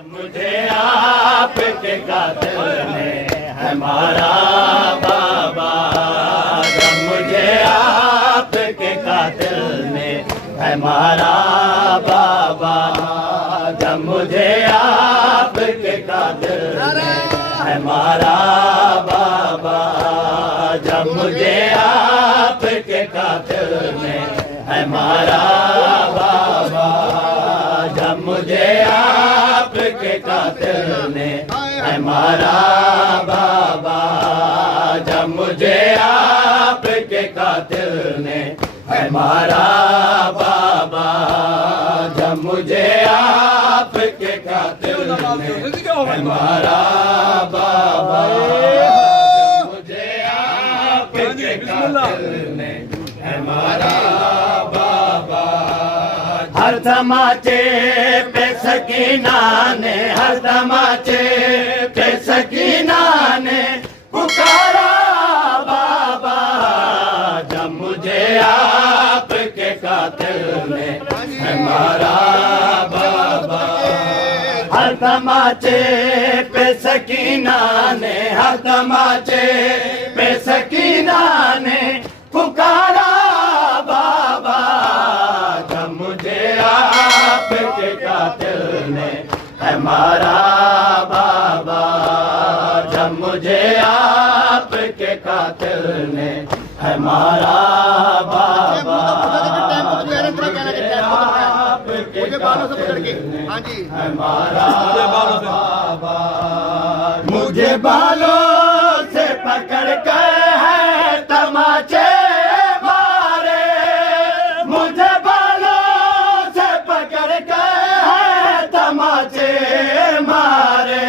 मुझे आपके कातिल ने है मारा बाबा, जब मुझे आपके कातिल ने है मारा बाबा, जब मुझे आपके कातिल ने है मारा बाबा, जब मुझे आपके कातिल ने है मारा बाबा, जब मुझे आपके कातिल ने है मारा बाबा, जब मुझे आपके कातिल ने है मारा बाबा, जब मुझे आपके कातिल ने है मारा बाबा, मुझे आपके कातिल ने है मारा बाबा। हर तमाचे पे सकीना ने, हर तमाचे पे सकीना ने पुकारा बाबा, जब मुझे आपके कातिल ने है मारा बाबा। हर तमाचे पे सकीना ने, हर तमाचे पे सकीना ने पुकारा बाबा, जब मुझे आपके कातिल ने है मारा बाबा, जब मुझे आपके कातिल ने है मारा बाबा, मुझे बालों से पकड़ के है मारा बाबा, मुझे बालों से पकड़ के है तमाचे मारे, मुझे बालों से पकड़ के है तमाचे मारे,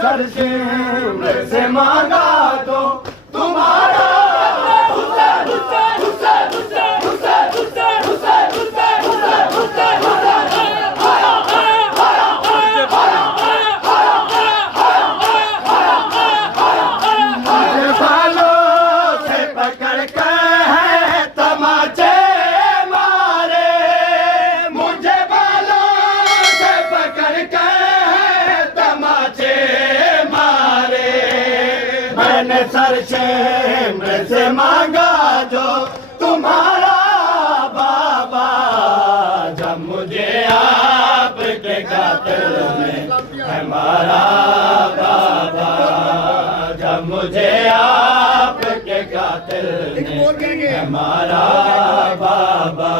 सर से मांगा तो तुम्हारा सर से मांगा जो तुम्हारा बाबा, जब मुझे आपके कातिल ने है मारा बाबा, जब मुझे आपके कातिल ने है मारा बाबा,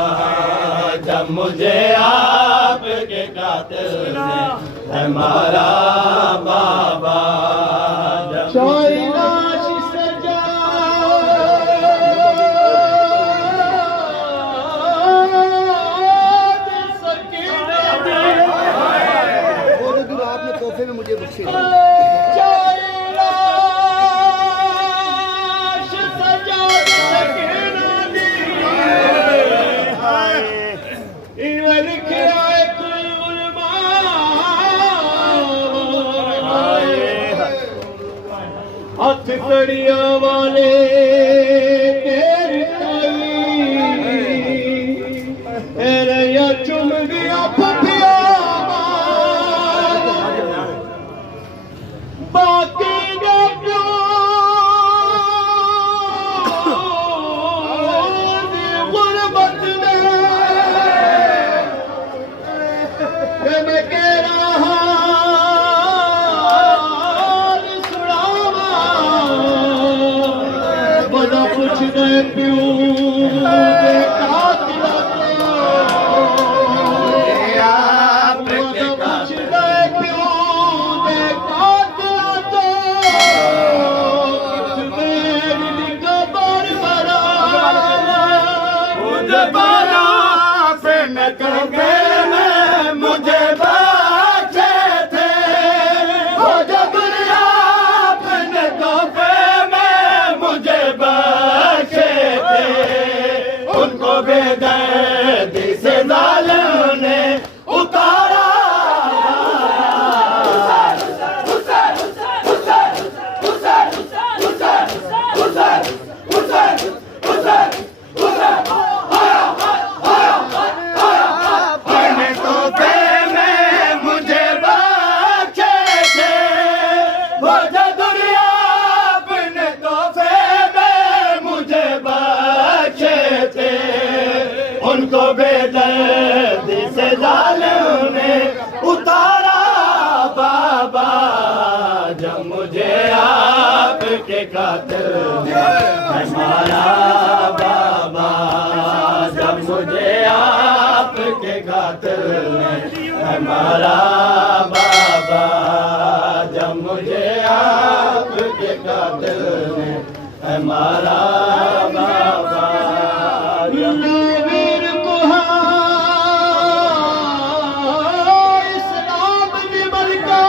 जब मुझे आपके कातिल ने है मारा बाबा। तोहफे में मुझे बख्शे हथ कड़िया वाले तेरे चुम गया फटिया बाकी गुरबत में कह रहा सुनावा बड़ा कुछ नहीं प्यू मुझे बचे थे वो जो दुनिया अपने तोहफे में मुझे बचे थे, उनको बेदर्दी से जालिम ने उतारा मुझे उनको बेदर्दी से जालिम ने उतारा बाबा, जब मुझे आपके कातिल ने मारा बाबा, जब मुझे आपके कातिल ने मारा बाबा, जब मुझे आपके कातिल ने मारा बाबा। वीर को इस्लाम निमर का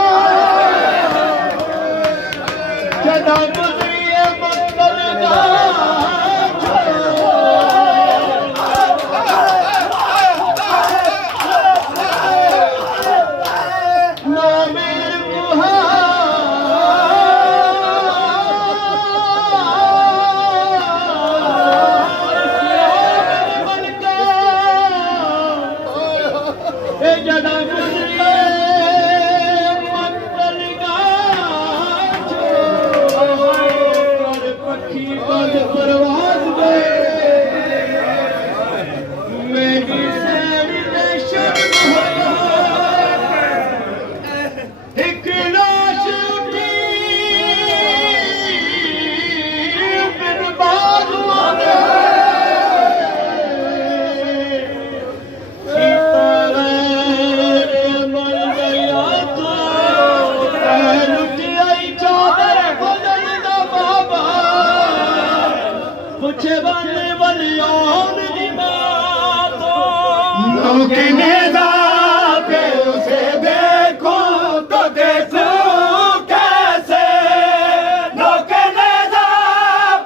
जदा गुजरिए मंगल का पे उसे देखो तो देखो कैसे,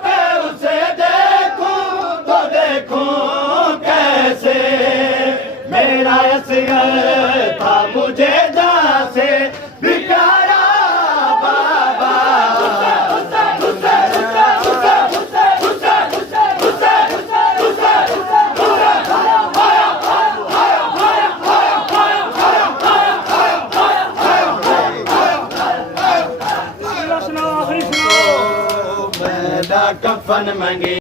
पे उसे देखो तो देखो कैसे, मेरा असगर था मुझे जहाँ से बिकारा बाबा, कफन मंगे